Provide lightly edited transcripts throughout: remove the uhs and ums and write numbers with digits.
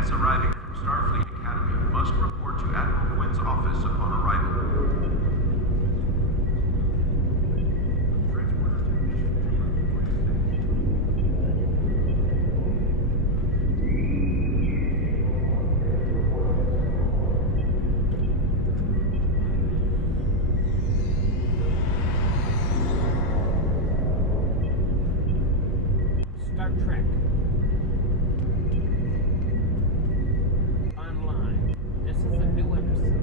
Cadets arriving from Starfleet Academy must report to Admiral Quinn's office upon arrival. Star Trek Online. This is a new episode.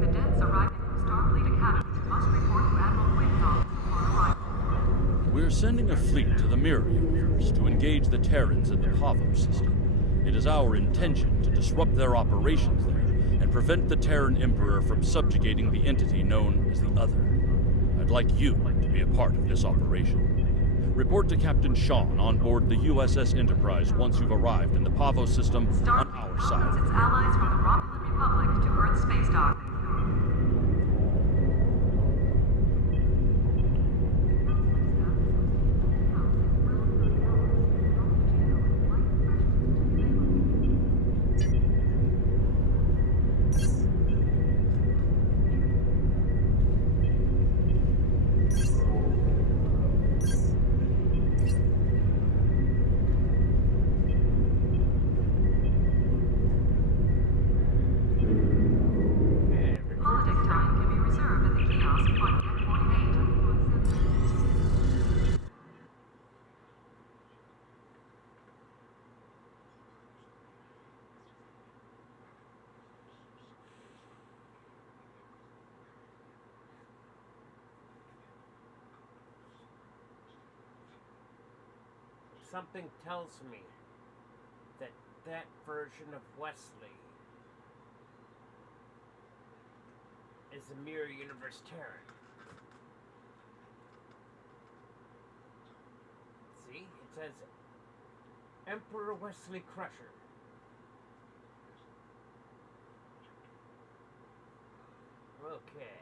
Cadets arriving from Starfleet Academy must report to Admiral Quinn's office upon arrival. We're sending a fleet to the Mirror Universe to engage the Terrans in the Pavo system. It is our intention to disrupt their operations there and prevent the Terran Emperor from subjugating the entity known as the Other. I'd like you to be a part of this operation. Report to Captain Sean on board the USS Enterprise once you've arrived in the Pavo system on our side. Its allies from the Romulan Republic to Earth space dock. Holodeck time can be reserved at the kiosk on Deck 48. Something tells me that that version of Wesley is a Mirror Universe Terran. See? It says Emperor Wesley Crusher. Okay.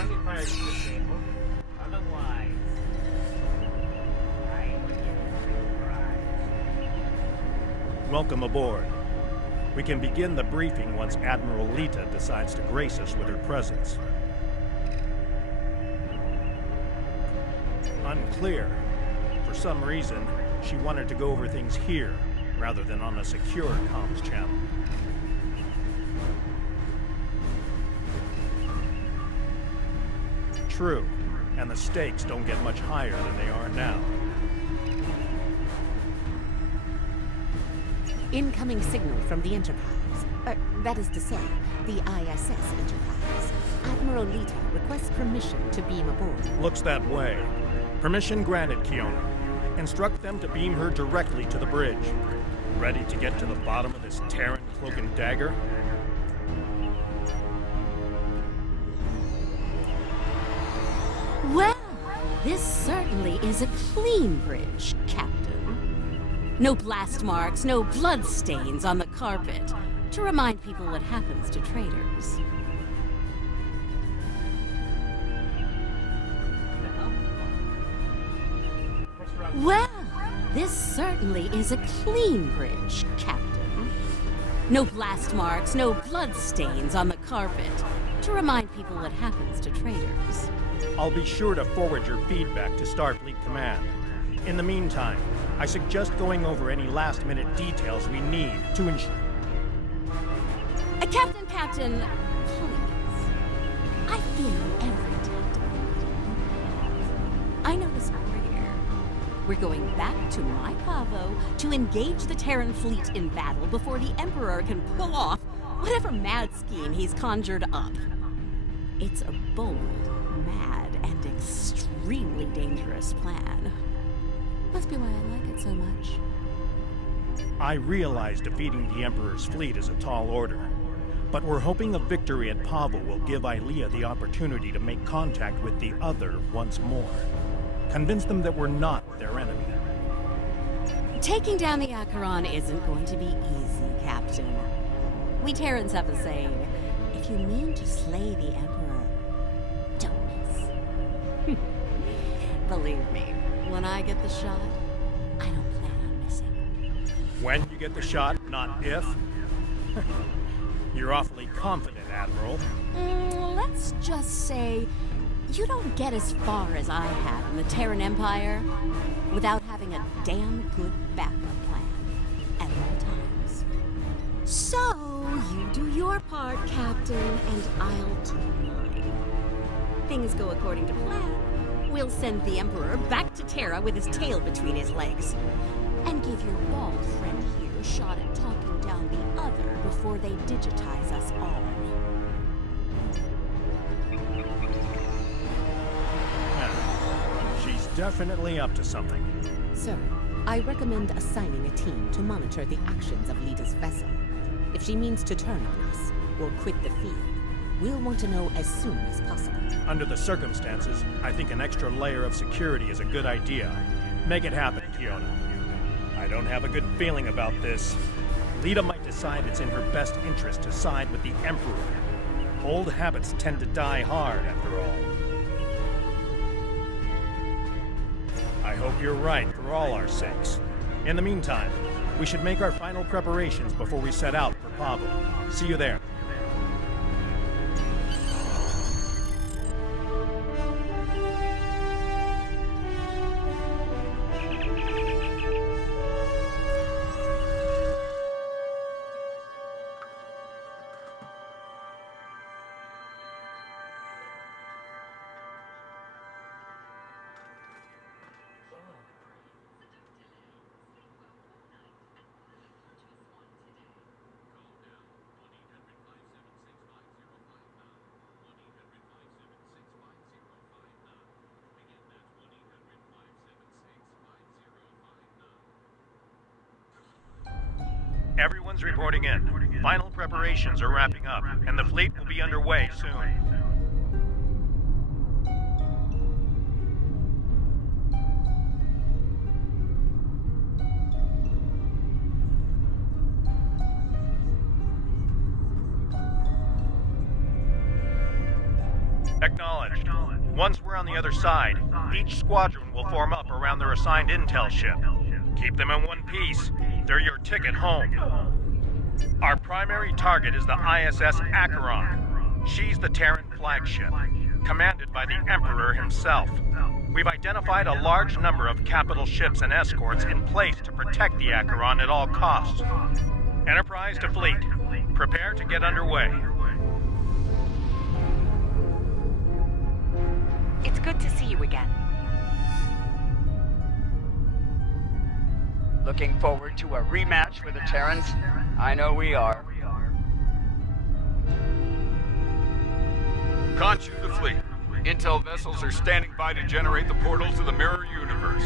Friendly fire is disabled. Otherwise, I would get surprised. Welcome aboard. We can begin the briefing once Admiral Lita decides to grace us with her presence. Unclear. For some reason, she wanted to go over things here, rather than on a secure comms channel. True, and the stakes don't get much higher than they are now. Incoming signal from the Enterprise. That is to say, the ISS Enterprise. Admiral Lita requests permission to beam aboard. Looks that way. Permission granted, Kiona. Instruct them to beam her directly to the bridge. Ready to get to the bottom of this Terran cloak and dagger? Well, this certainly is a clean bridge, Captain. No blast marks, no blood stains on the carpet, to remind people what happens to traitors. Well, this certainly is a clean bridge, Captain. No blast marks, no blood stains on the carpet, to remind people what happens to traitors. I'll be sure to forward your feedback to Starfleet Command. In the meantime, I suggest going over any last-minute details we need to ensure... Captain, please. I feel you every tactical meeting. I notice we're here. We're going back to my Pavo to engage the Terran fleet in battle before the Emperor can pull off whatever mad scheme he's conjured up. It's a bold, mad, and extremely dangerous plan. Must be why I like it so much. I realize defeating the Emperor's fleet is a tall order, but we're hoping a victory at Pavo will give Ilea the opportunity to make contact with the Other once more. Convince them that we're not their enemy. Taking down the Acheron isn't going to be easy, Captain. We Terrans have a saying, if you mean to slay the Emperor, don't miss. Believe me, when I get the shot, I don't plan on missing. When you get the shot, not if. You're awfully confident, Admiral. Let's just say you don't get as far as I have in the Terran Empire without having a damn good backup plan at all times. So, you do your part, Captain, and I'll do mine. Things go according to plan. We'll send the Emperor back to Terra with his tail between his legs. And give your bald friend here a shot at talking down the Other before they digitize us all. She's definitely up to something. Sir, I recommend assigning a team to monitor the actions of Lita's vessel. If she means to turn on us or quit the field, we'll want to know as soon as possible. Under the circumstances, I think an extra layer of security is a good idea. Make it happen, Kiona. I don't have a good feeling about this. Lita might decide it's in her best interest to side with the Emperor. Old habits tend to die hard, after all. I hope you're right for all our sakes. In the meantime, we should make our final preparations before we set out for Pavo. See you there. Everyone's reporting in. Final preparations are wrapping up, and the fleet will be underway soon. Acknowledged. Once we're on the other side, each squadron will form up around their assigned intel ship. Keep them in one piece. They're your ticket home. Our primary target is the ISS Acheron. She's the Terran flagship, commanded by the Emperor himself. We've identified a large number of capital ships and escorts in place to protect the Acheron at all costs. Enterprise to fleet. Prepare to get underway. It's good to see you again. Looking forward to a rematch with the Terrans? I know we are. Conchu to fleet. Intel vessels are standing by to generate the portal to the mirror universe.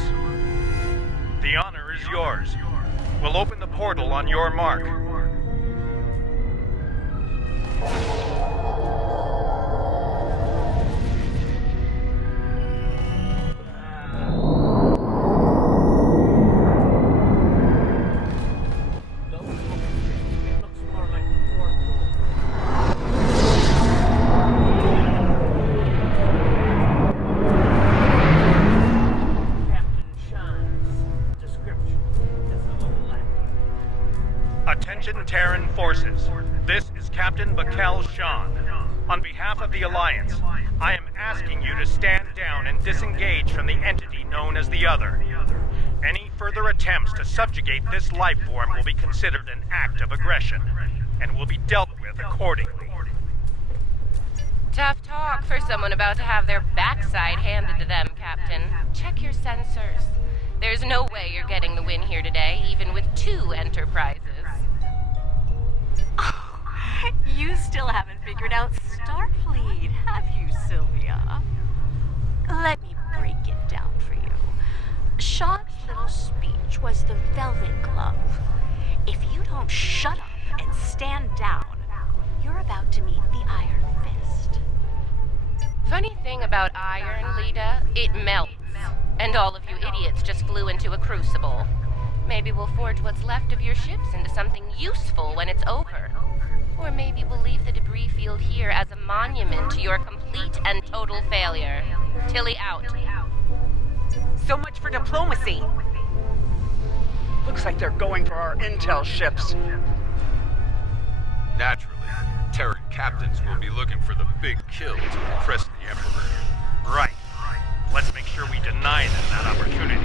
The honor is yours. We'll open the portal on your mark. Attention Terran forces. This is Captain Bakel Shan. On behalf of the Alliance, I am asking you to stand down and disengage from the entity known as the Other. Any further attempts to subjugate this life form will be considered an act of aggression, and will be dealt with accordingly. Tough talk for someone about to have their backside handed to them, Captain. Check your sensors. There's no way you're getting the win here today, even with 2 Enterprises. You still haven't figured out Starfleet, have you, Sylvia? Let me break it down for you. Sean's little speech was the velvet glove. If you don't shut up and stand down, you're about to meet the Iron Fist. Funny thing about iron, Lita, it melts. And all of you idiots just flew into a crucible. Maybe we'll forge what's left of your ships into something useful when it's over. Or maybe we'll leave the debris field here as a monument to your complete and total failure. Tilly out. So much for diplomacy. Looks like they're going for our intel ships. Naturally, Terran captains will be looking for the big kill to impress the Emperor. Right. Let's make sure we deny them that opportunity.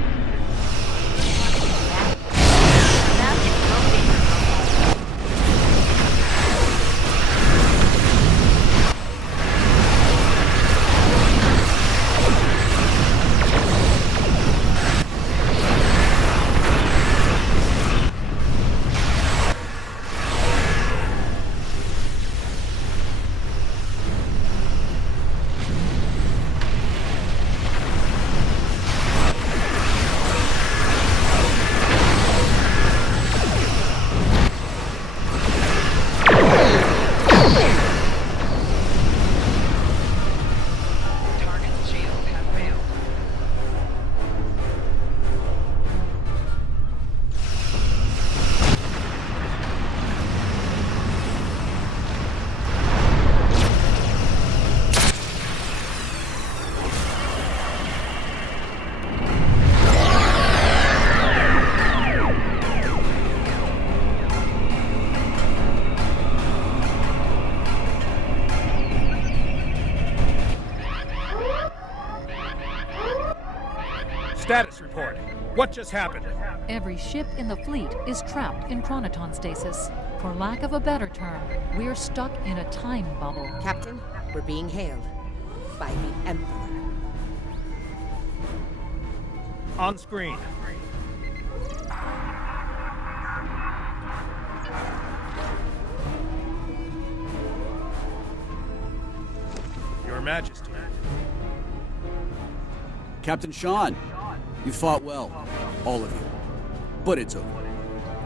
Status report. What just happened? Every ship in the fleet is trapped in chronoton stasis. For lack of a better term, we're stuck in a time bubble. Captain, we're being hailed by the Emperor. On screen. Your Majesty. Captain Sean, you fought well. All of you. But it's over.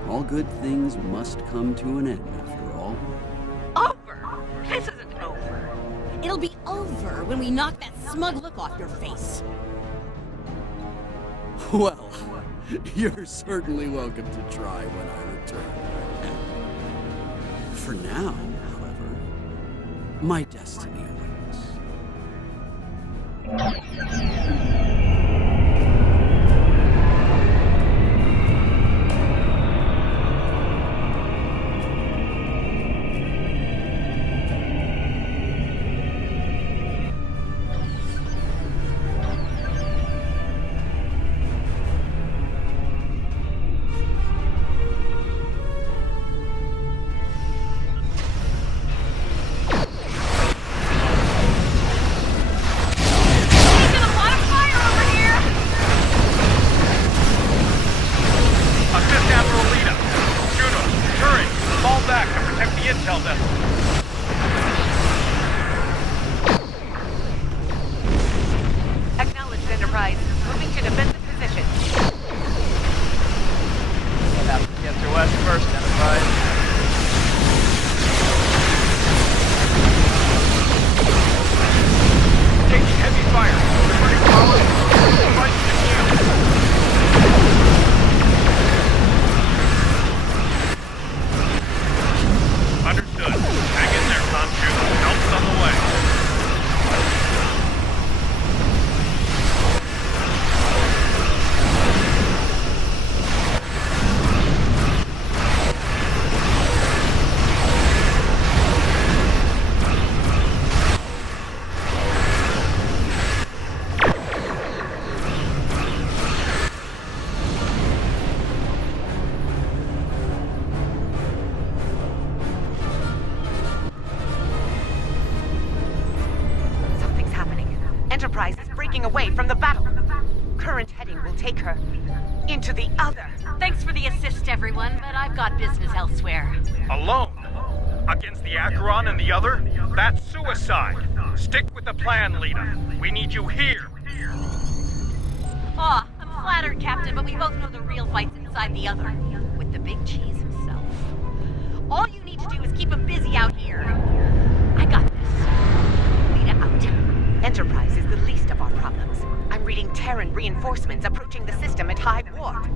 All good things must come to an end, after all. Over? This isn't over. It'll be over when we knock that smug look off your face. Well, you're certainly welcome to try when I return. For now, however, my destiny awaits. Enterprise is breaking away from the battle. Current heading will take her into the other. Thanks for the assist, everyone, but I've got business elsewhere. Alone? Against the Acheron and the other? That's suicide. Stick with the plan, Lita. We need you here. Aw, I'm flattered, Captain, but we both know the real fight's inside the other. With the big cheese himself. All you need to do is keep him busy out here. I got this. Lita out. Enterprise is the least of our problems. I'm reading Terran reinforcements approaching the system at high warp.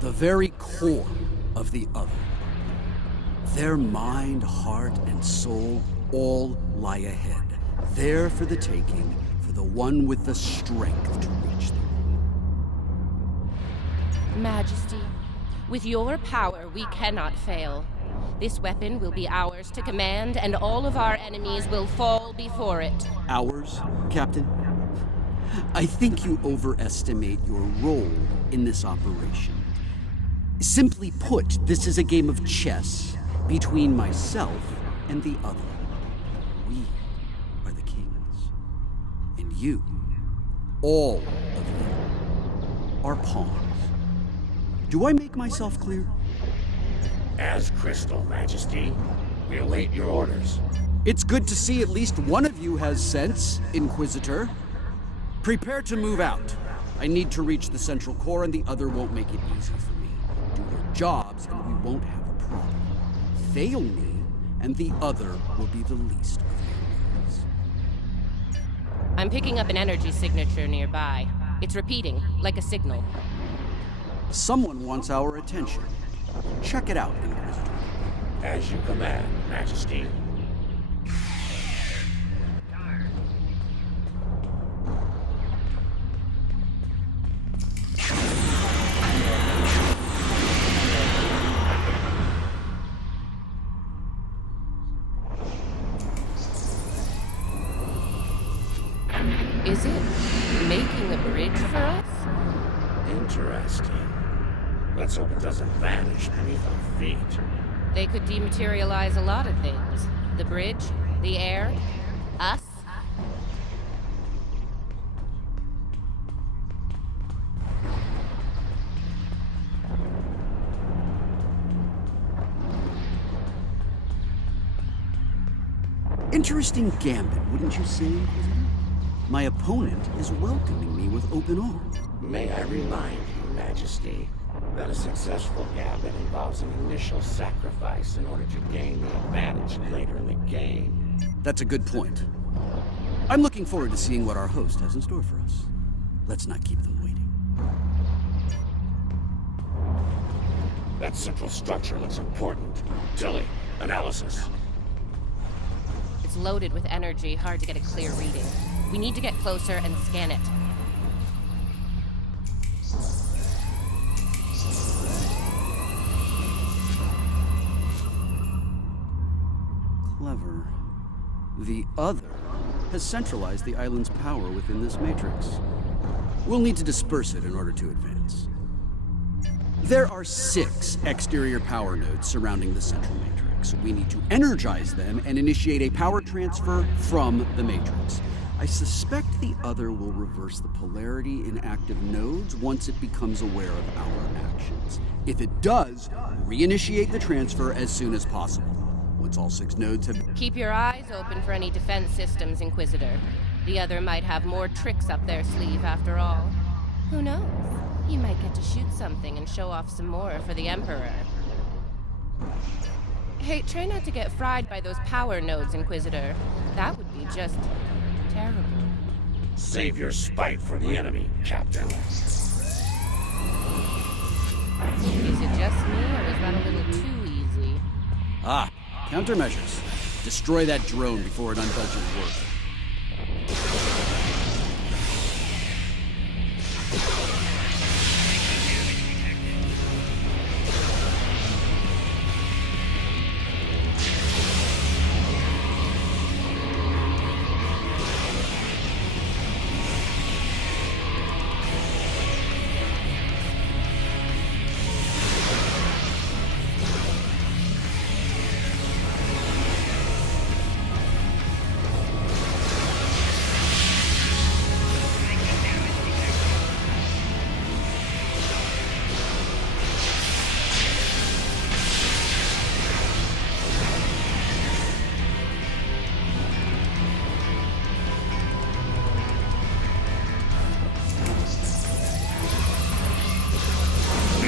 The very core of the other. Their mind, heart, and soul all lie ahead, there for the taking, for the one with the strength to reach them. Majesty, with your power, we cannot fail. This weapon will be ours to command, and all of our enemies will fall before it. Ours, Captain? I think you overestimate your role in this operation. Simply put, this is a game of chess between myself and the other. We are the kings. And you, all of you, are pawns. Do I make myself clear? As crystal, Majesty. We await your orders. It's good to see at least one of you has sense, Inquisitor. Prepare to move out. I need to reach the central core, and the other won't make it easy for me. Do your jobs, and we won't have a problem. Fail me, and the other will be the least of your worries. I'm picking up an energy signature nearby. It's repeating, like a signal. Someone wants our attention. Check it out, Inquisitor. As you command, Majesty. Is it making a bridge for us? Interesting. Let's hope it doesn't vanish beneath our feet. They could dematerialize a lot of things. The bridge, the air, us. Interesting gambit, wouldn't you say, Inquisitor? My opponent is welcoming me with open arms. May I remind you, Majesty, that a successful gambit involves an initial sacrifice in order to gain the advantage later in the game. That's a good point. I'm looking forward to seeing what our host has in store for us. Let's not keep them waiting. That central structure looks important. Tilly, analysis. It's loaded with energy, hard to get a clear reading. We need to get closer and scan it. Clever. The Other has centralized the island's power within this matrix. We'll need to disperse it in order to advance. There are 6 exterior power nodes surrounding the central matrix. We need to energize them and initiate a power transfer from the matrix. I suspect the Other will reverse the polarity in active nodes once it becomes aware of our actions. If it does, reinitiate the transfer as soon as possible. Once all 6 nodes have... Keep your eyes open for any defense systems, Inquisitor. The Other might have more tricks up their sleeve after all. Who knows? You might get to shoot something and show off some more for the Emperor. Hey, try not to get fried by those power nodes, Inquisitor. That would be just terrible. Save your spite for the enemy, Captain. Is it just me, or was that a little too easy? Ah, countermeasures. Destroy that drone before it undoes its work.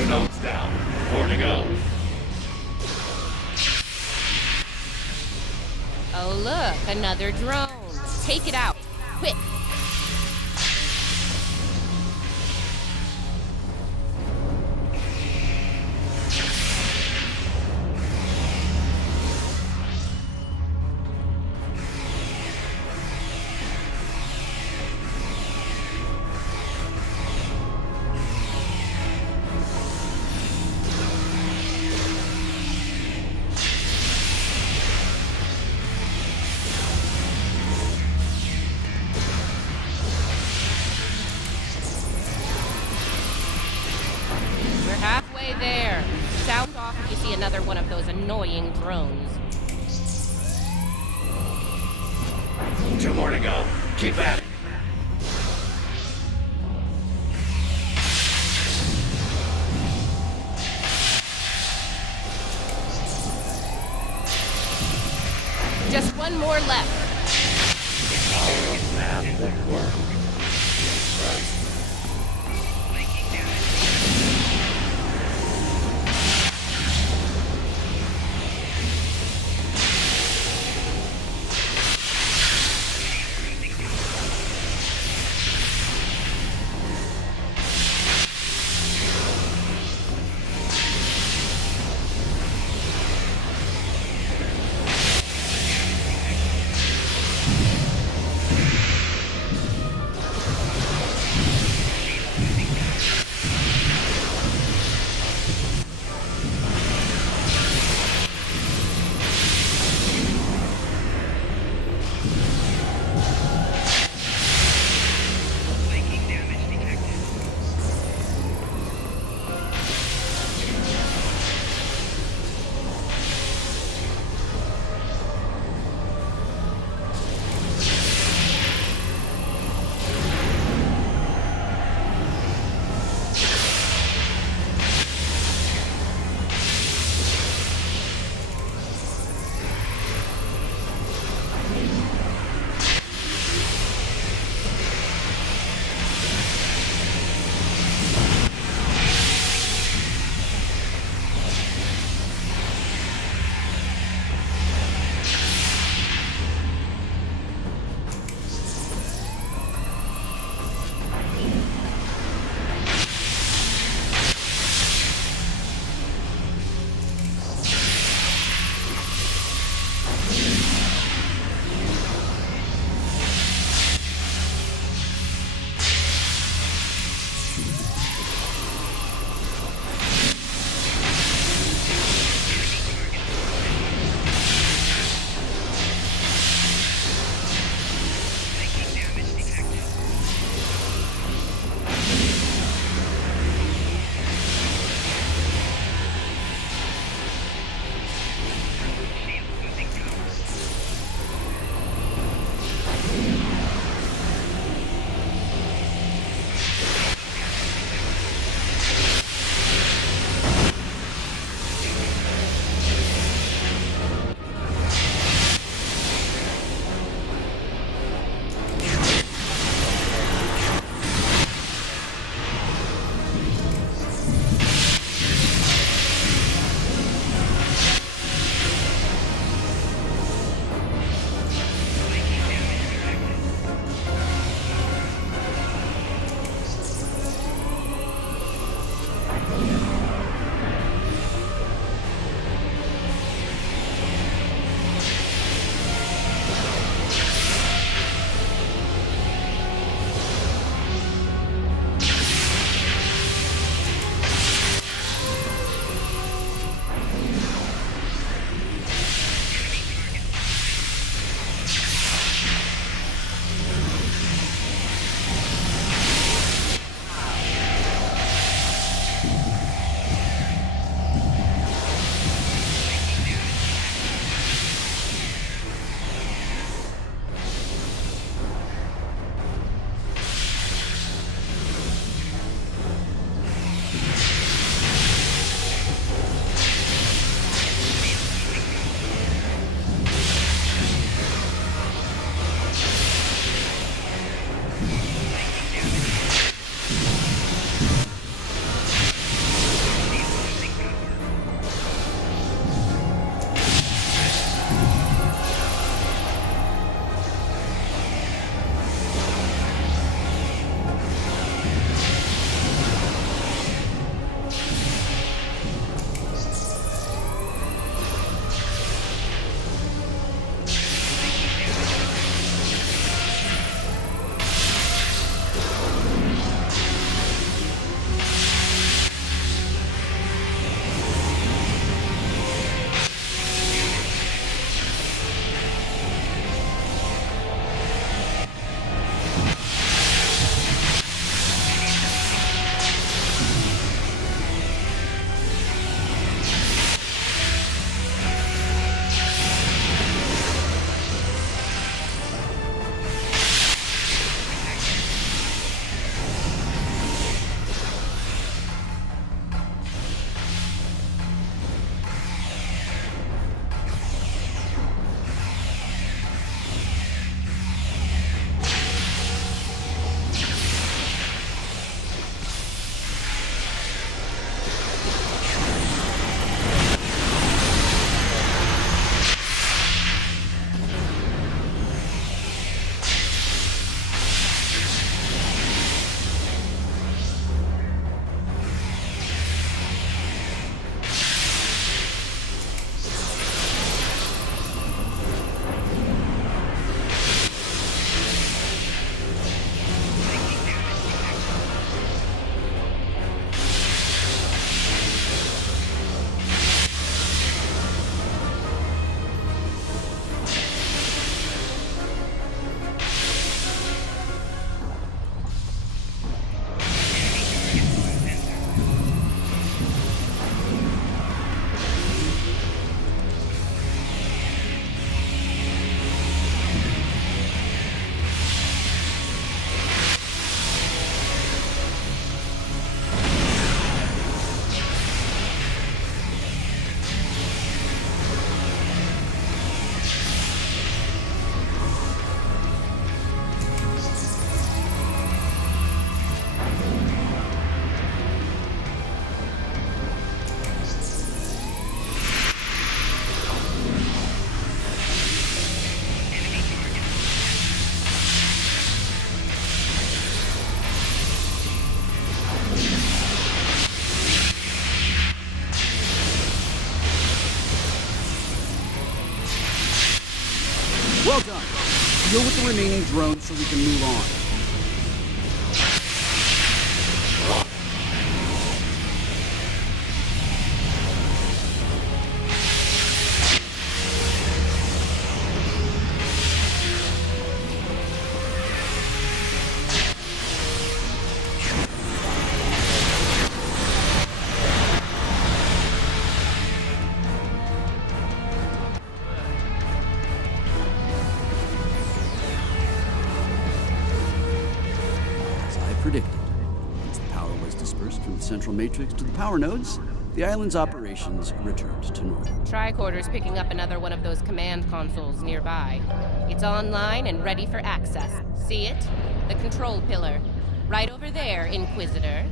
Notes down. 4 to go. Oh look, another drone. Take it out, quick. Halfway there. Sound off if you see another one of those annoying drones. 2 more to go. Keep at it. Just one more left. That would work. Deal with the remaining drones so we can move on. Predicted. Once the power was dispersed from the central matrix to the power nodes, the island's operations returned to normal. Tricorder's picking up another one of those command consoles nearby. It's online and ready for access. See it? The control pillar. Right over there, Inquisitor.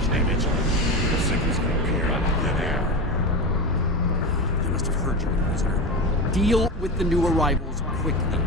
Stay vigilant. The signal's gonna appear out of thin air. They must have heard you, Inquisitor. Deal with the new arrivals quickly.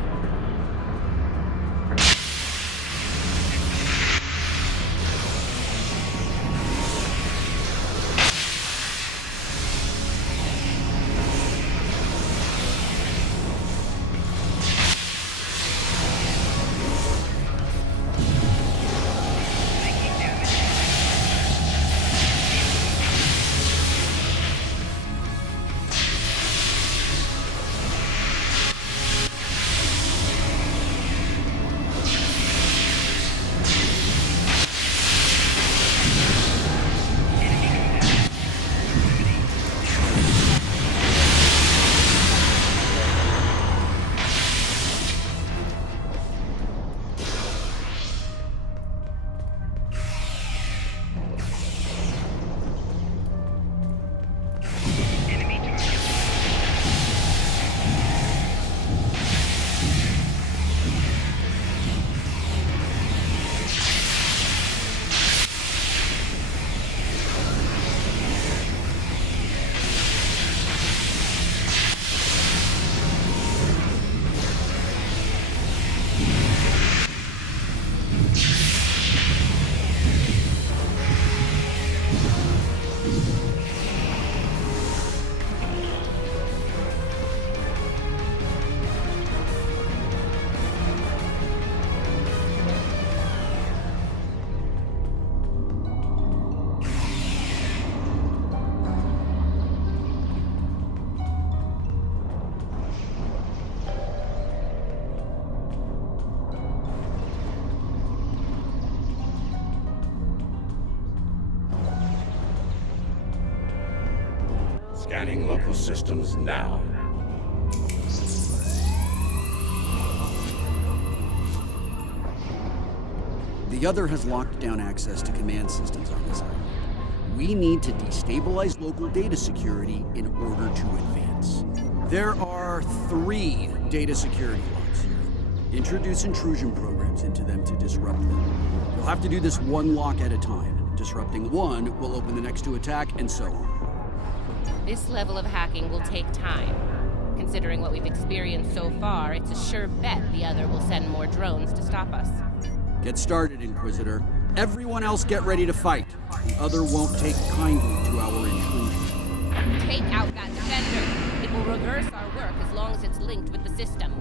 Scanning local systems now. The other has locked down access to command systems on this island. We need to destabilize local data security in order to advance. There are 3 data security locks here. Introduce intrusion programs into them to disrupt them. You'll have to do this one lock at a time. Disrupting one will open the next to attack, and so on. This level of hacking will take time. Considering what we've experienced so far, it's a sure bet the other will send more drones to stop us. Get started, Inquisitor. Everyone else get ready to fight. The other won't take kindly to our intrusion. Take out that defender. It will reverse our work as long as it's linked with the system.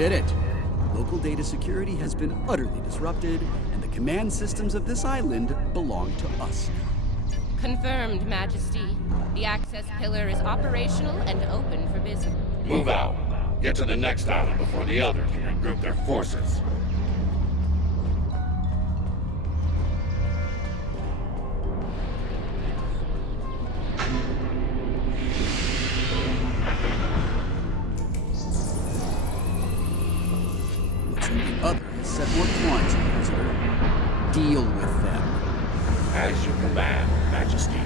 did it. Local data security has been utterly disrupted, and the command systems of this island belong to us. Confirmed, Majesty. The access pillar is operational and open for business. Move out. Get to the next island before the others can regroup their forces. The other has set more quarantine, visitor. Deal with them. As you command, Majesty.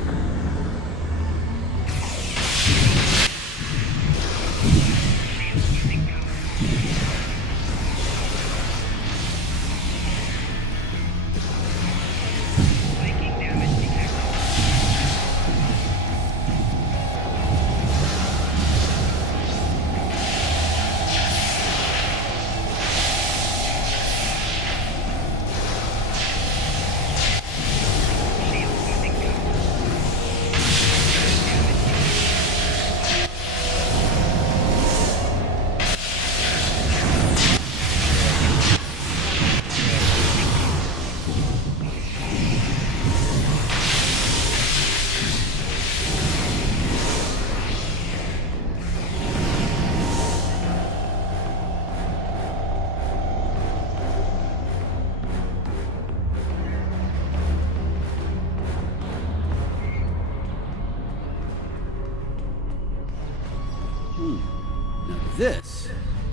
Now this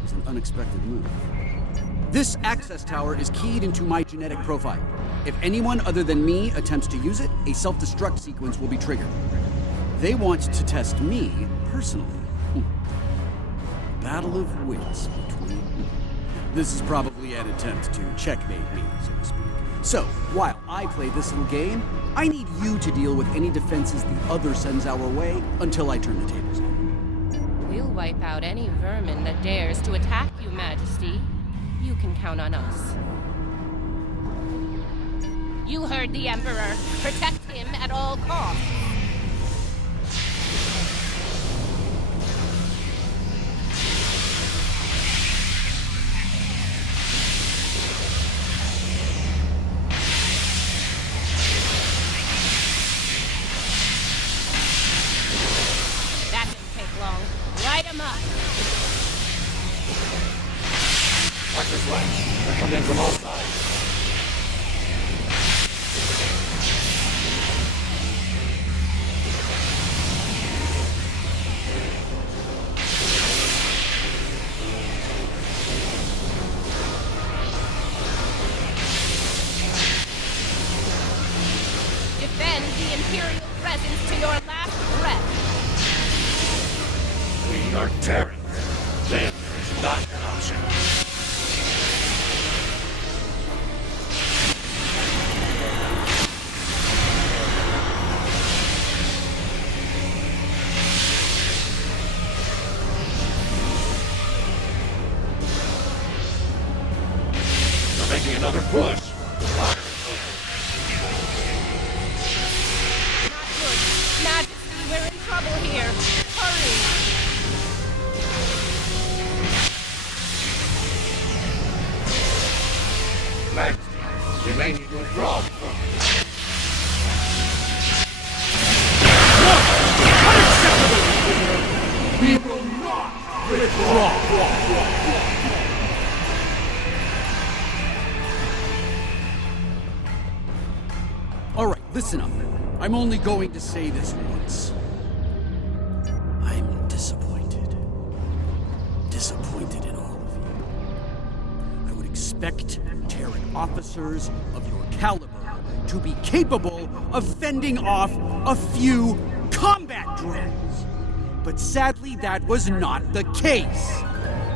is an unexpected move. This access tower is keyed into my genetic profile. If anyone other than me attempts to use it, a self-destruct sequence will be triggered. They want to test me personally. Battle of wits between... This is probably an attempt to checkmate me, so to speak. So, while I play this little game, I need you to deal with any defenses the other sends our way until I turn the tables on. We'll wipe out any vermin that dares to attack you, Majesty. You can count on us. You heard the Emperor. Protect him at all costs. That didn't take long. Light him up. Watch this way. They're coming in from all sides. Defend the Imperial presence to your last breath. We are Terrans. Failure is not an option. They're making another push. Fire is open. Majesty, we're in trouble here. Hurry! Majesty, we may need to withdraw. We will not withdraw! Alright, listen up. I'm only going to say this once. I'm disappointed. Disappointed in all of you. I would expect Terran officers of your caliber to be capable of fending off a few combat drones. But sadly, that was not the case.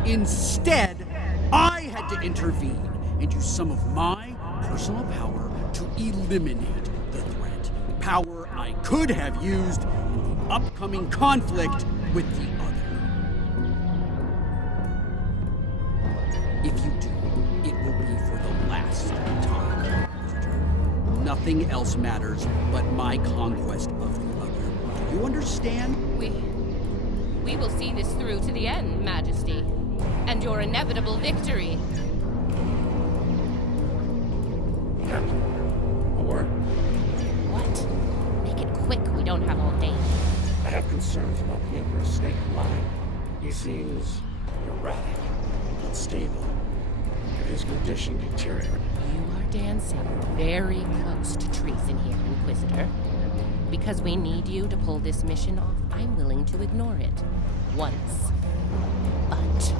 Instead, I had to intervene and use some of my personal power to eliminate the threat. Power I could have used in the upcoming conflict with the other. If you do, it will be for the last time, visitor. Nothing else matters but my conquest of the other. Do you understand? We will see this through to the end, Majesty. and your inevitable victory. Captain, a word. What? Make it quick, we don't have all day. I have concerns about the Emperor's state of mind. He seems erratic, unstable. If his condition deteriorates. You are dancing very close to treason here, Inquisitor. Because we need you to pull this mission off, I'm willing to ignore it. Once. But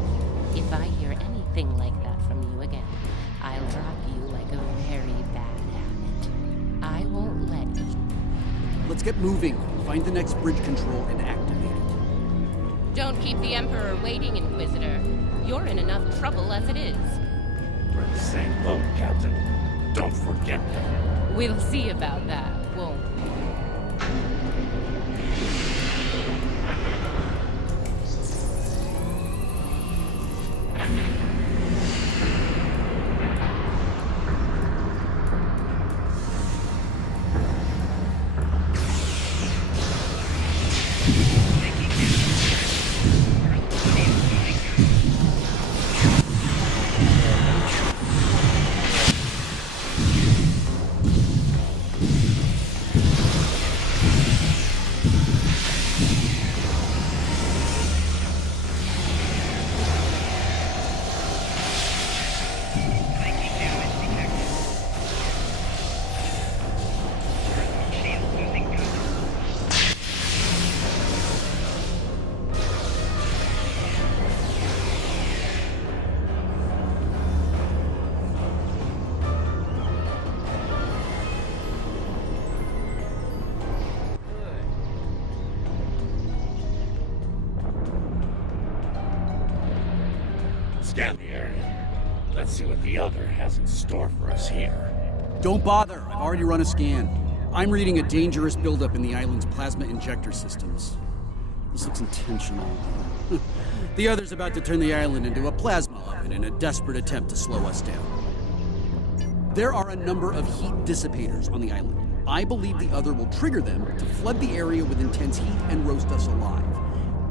if I hear anything like that from you again, I'll drop you like a very bad habit. I won't let you. Let's get moving. Find the next bridge control and activate it. Don't keep the Emperor waiting, Inquisitor. You're in enough trouble as it is. We're in the same boat, Captain. Don't forget that. We'll see about that, won't we? Scan the area. Let's see what the other has in store for us here. Don't bother. I've already run a scan. I'm reading a dangerous buildup in the island's plasma injector systems. This looks intentional. The other's about to turn the island into a plasma oven in a desperate attempt to slow us down. There are a number of heat dissipators on the island. I believe the other will trigger them to flood the area with intense heat and roast us alive.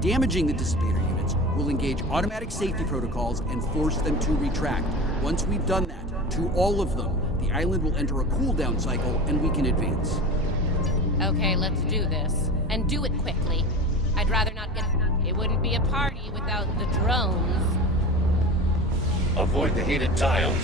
Damaging the dissipator units will engage automatic safety protocols and force them to retract. Once we've done that, to all of them, the island will enter a cooldown cycle and we can advance. Okay, let's do this. And do it quickly. I'd rather not get... It wouldn't be a party without the drones. Avoid the heated tiles.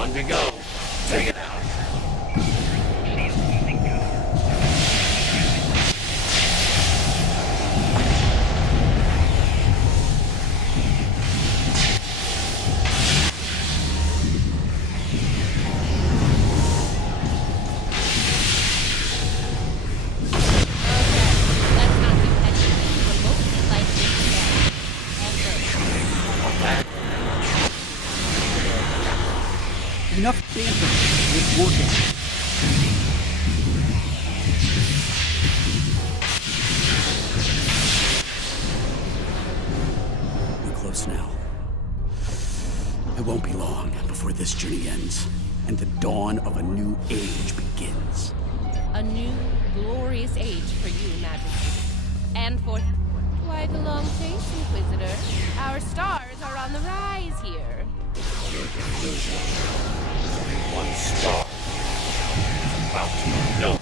One to go. Take it out. Enough banter. It's working. We're close now. It won't be long before this journey ends, and the dawn of a new age begins. A new, glorious age for you, Majesty. And for... Quite a long chase, Inquisitor. Our stars are on the rise here. Your conclusion. One star. About to know.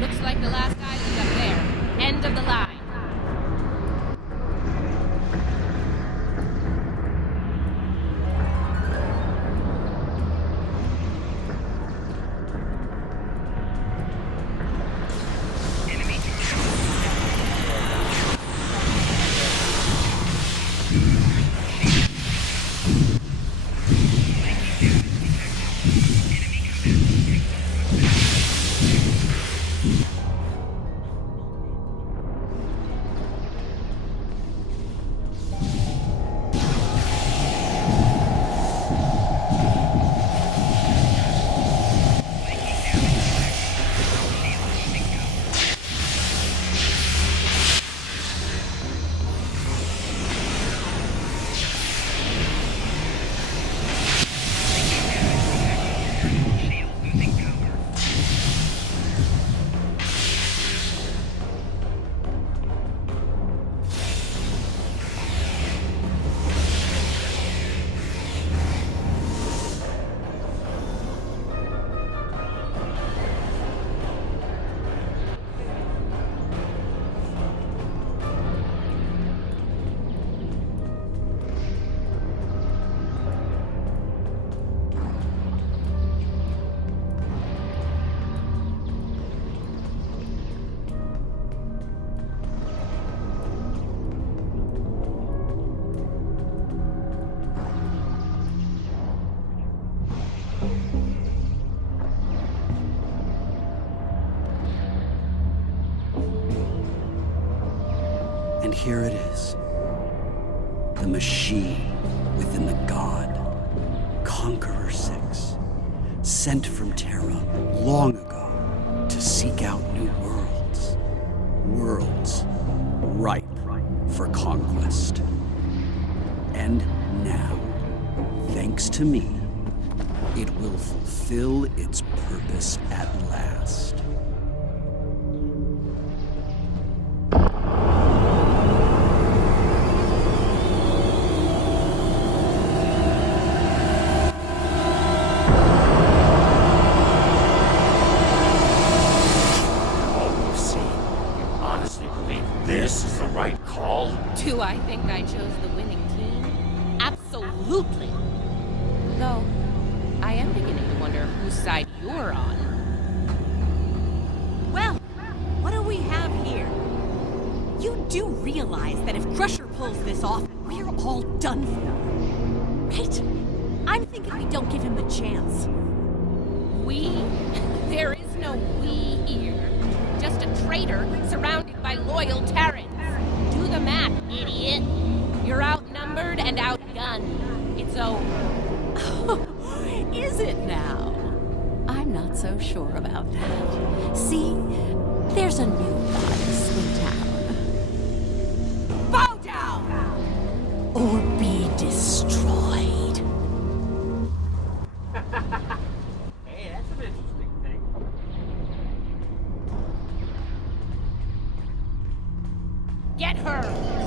Looks like the last island up there. End of the line. And here it is. The machine within the god. Conqueror 6. Sent from Terra long ago to seek out new worlds. Worlds ripe for conquest. And now, thanks to me, it will fulfill its purpose at last. This is the right call? Do I think I chose the winning team? Absolutely. Though, I am beginning to wonder whose side you're on. Well, what do we have here? You do realize that if Crusher pulls this off, we're all done for, right? I'm thinking we don't give him the chance. We? There is no we here. Just a traitor surrounded by loyal Terrans. Do the math, idiot. You're outnumbered and outgunned. It's over. Is it now? I'm not so sure about that. See, there's a new goddess in town. Get her!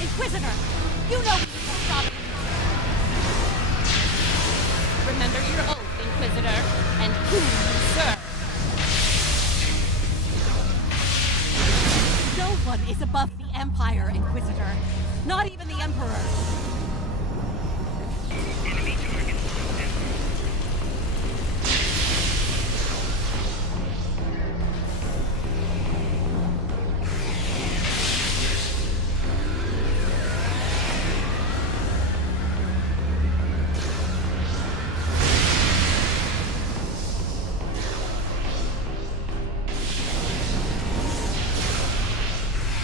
Inquisitor! You know we can stop him! Remember your oath, Inquisitor, and who you serve. No one is above the Empire, Inquisitor. Not even the Emperor. Enemy target spotted.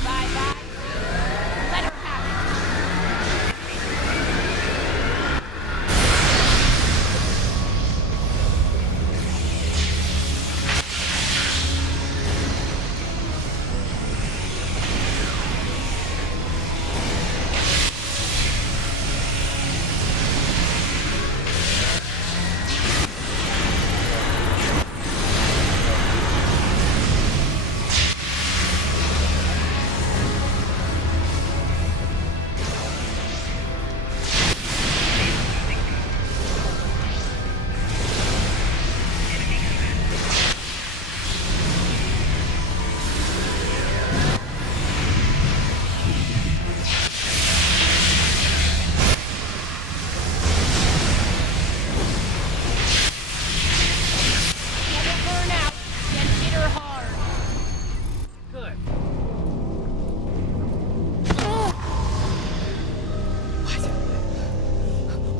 Bye-bye. Let her have it.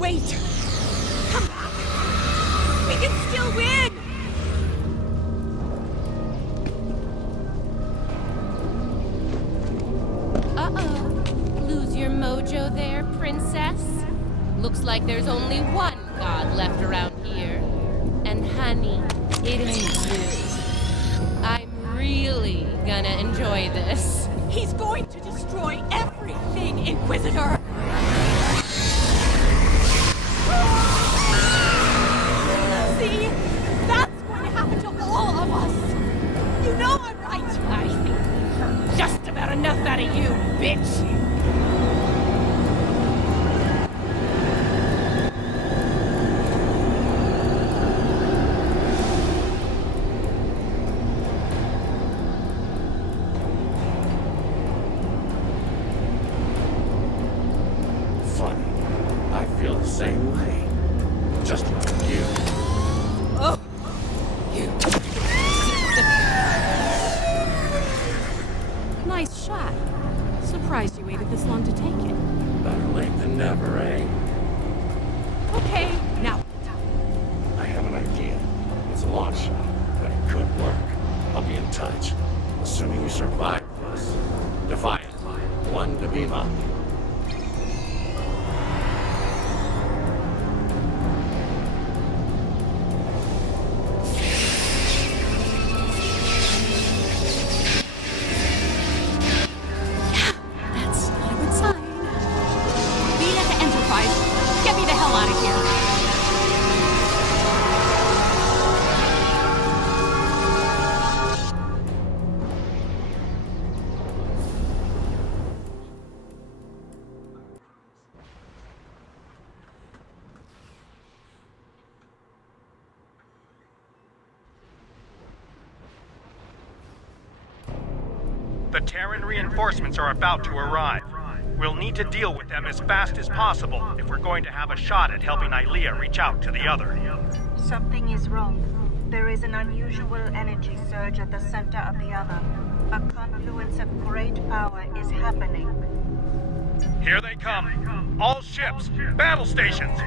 Wait! Come back! We can still win! Uh-oh. Lose your mojo there, princess? Looks like there's only one god left around here. And honey, it ain't you. I'm really gonna enjoy this. He's going to destroy everything, Inquisitor! Lucy! That's going to happen to all of us! You know I'm right! I think we've heard just about enough out of you, bitch! Funny. I feel the same way. Just like you. Oh! You! Nice shot. Surprised you waited this long to take it. Better late than never, eh? Okay, now. I have an idea. It's a long shot, but it could work. I'll be in touch. Assuming you survive this. Defiant. 1 to beam up. That's not a good sign. Be at the Enterprise. Get me the hell out of here. The Terran reinforcements are about to arrive. We'll need to deal with them as fast as possible if we're going to have a shot at helping Ilea reach out to the other. Something is wrong. There is an unusual energy surge at the center of the other. A confluence of great power is happening. Here they come. All ships, battle stations.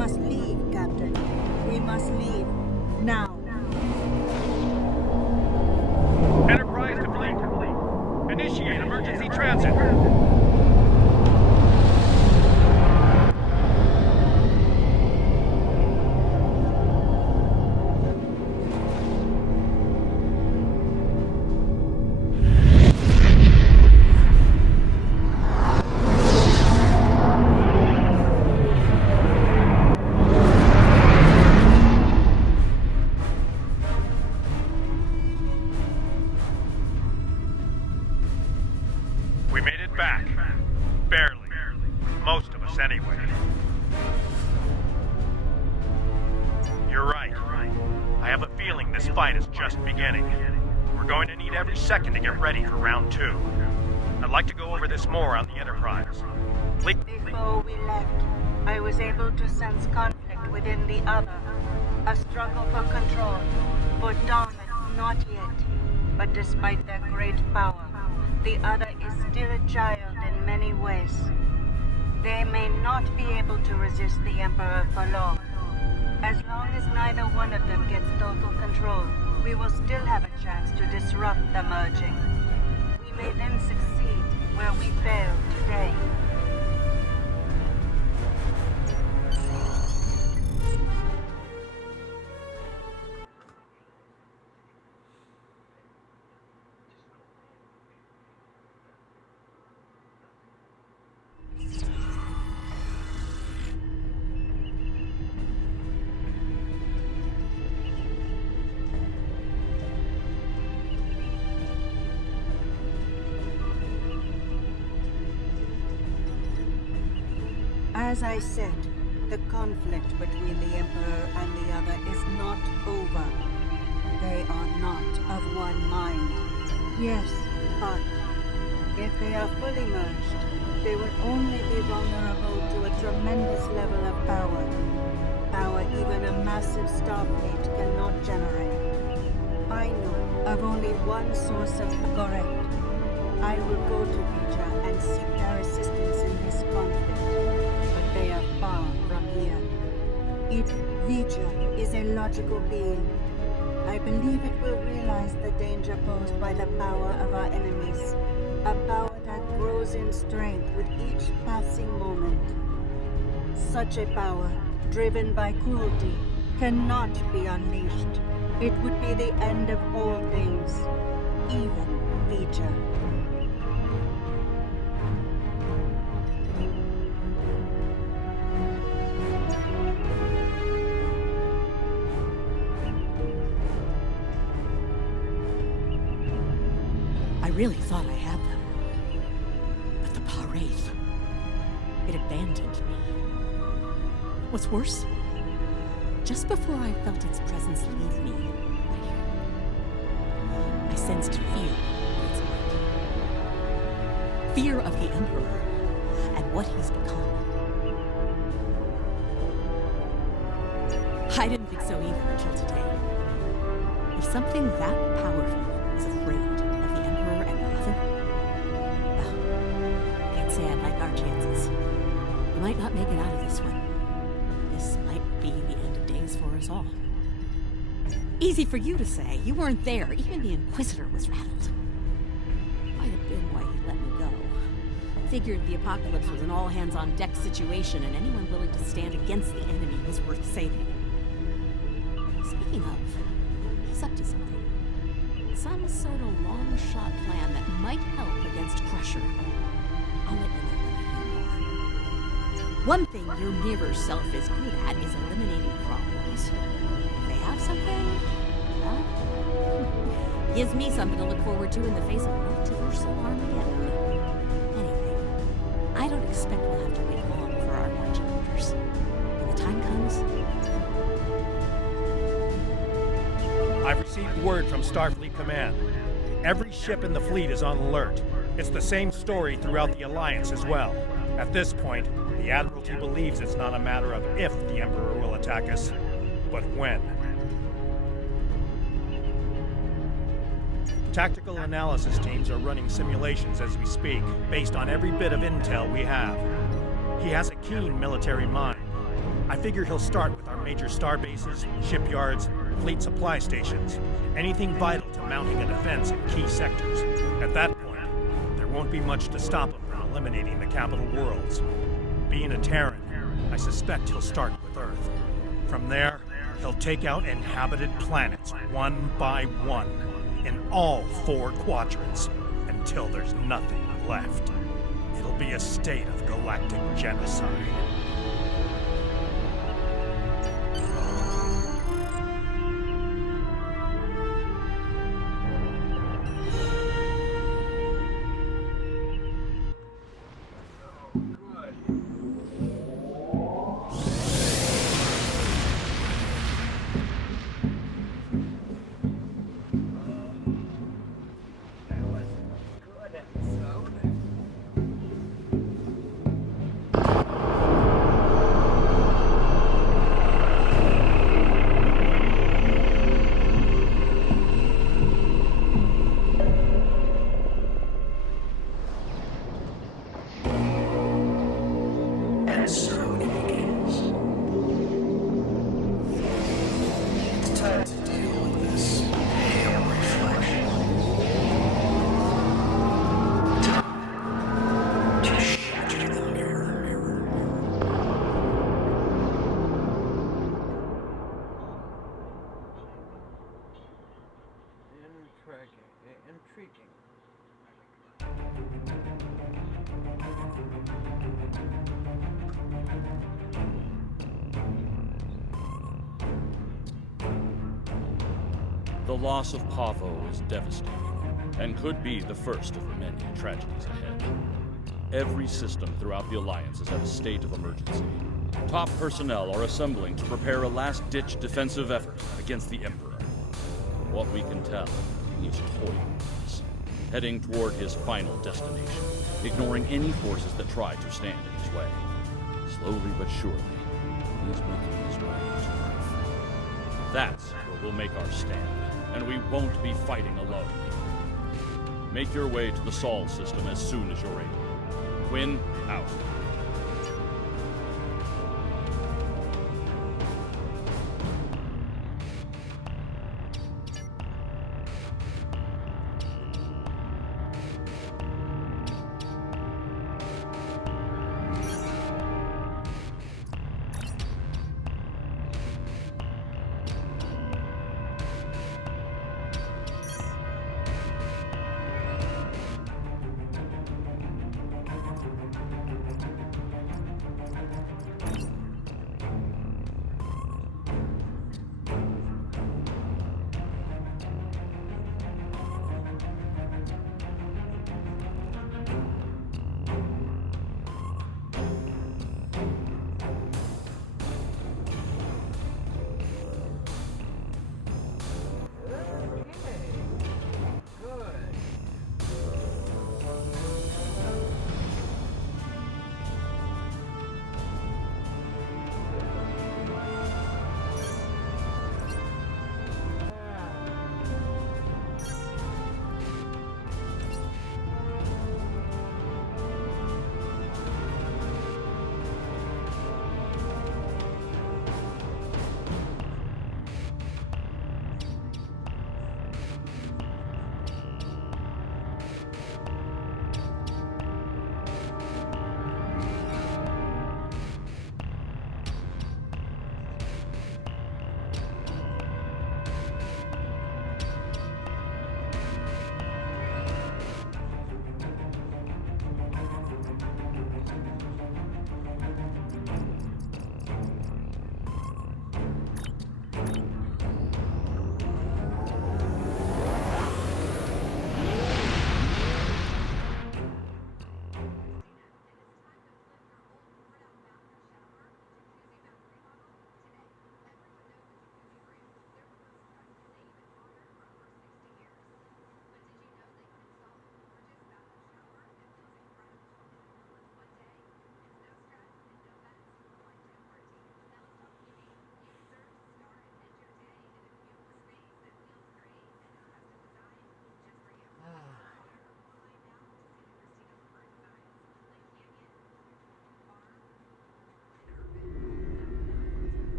must leave, Captain. We must leave. Now. Enterprise to fleet. Initiate emergency transit. We made it back. Barely. Most of us, anyway. You're right. I have a feeling this fight is just beginning. We're going to need every second to get ready for round 2. I'd like to go over this more on the Enterprise. Before we left, I was able to sense conflict within the other. A struggle for control. For dominance, not yet. But despite their great power, the other is still a child in many ways. They may not be able to resist the Emperor for long. As long as neither one of them gets total control, we will still have a chance to disrupt the merging. We may then succeed where we failed today. As I said, the conflict between the Emperor and the other is not over. They are not of one mind. Yes, but if they are fully merged, they will only be vulnerable to a tremendous level of power. Power even a massive starfleet cannot generate. I know of only one source of correct. I will go to Vija and seek their assistance in this conflict. They are far from here. Vija is a logical being. I believe it will realize the danger posed by the power of our enemies. A power that grows in strength with each passing moment. Such a power, driven by cruelty, cannot be unleashed. It would be the end of all things, even Vija. I really thought I had them. But the Wraith, it abandoned me. What's worse, just before I felt its presence leave me, I sensed fear in its might. Fear of the Emperor and what he's become. I didn't think so either until today. If something that powerful is afraid of the Emperor and the other, well, can't say I like our chances. We might not make it out of this one. This might be the end of days for us all. Easy for you to say. You weren't there. Even the Inquisitor was rattled. Might have been why he let me go. Figured the apocalypse was an all-hands-on-deck situation, and anyone willing to stand against the enemy was worth saving. Speaking of, he's up to something. Some sort of long-shot plan that might help against Crusher. I'll let you know when I hear more. One thing your mirror self is good at is eliminating problems. If they have something, well, gives me something to look forward to in the face of multiversal Armageddon. Anyway, I don't expect we'll have to wait long for our marching orders. When the time comes, I've received word from Starfleet Command. Every ship in the fleet is on alert. It's the same story throughout the Alliance as well. At this point, the Admiralty believes it's not a matter of if the Emperor will attack us, but when. Tactical analysis teams are running simulations as we speak, based on every bit of intel we have. He has a keen military mind. I figure he'll start with our major star bases, shipyards, fleet supply stations, anything vital to mounting a defense in key sectors. At that point, there won't be much to stop him from eliminating the capital worlds. Being a Terran, I suspect he'll start with Earth. From there, he'll take out inhabited planets one by one, in all 4 quadrants, until there's nothing left. It'll be a state of galactic genocide. Intriguing. The loss of Pavo is devastating, and could be the first of many tragedies ahead. Every system throughout the Alliance is at a state of emergency. Top personnel are assembling to prepare a last-ditch defensive effort against the Emperor. From what we can tell, he's toying with us, heading toward his final destination, ignoring any forces that try to stand in his way. Slowly but surely, he's making his way to Earth. That's where we'll make our stand, and we won't be fighting alone. Make your way to the Sol system as soon as you're able. Quinn, out.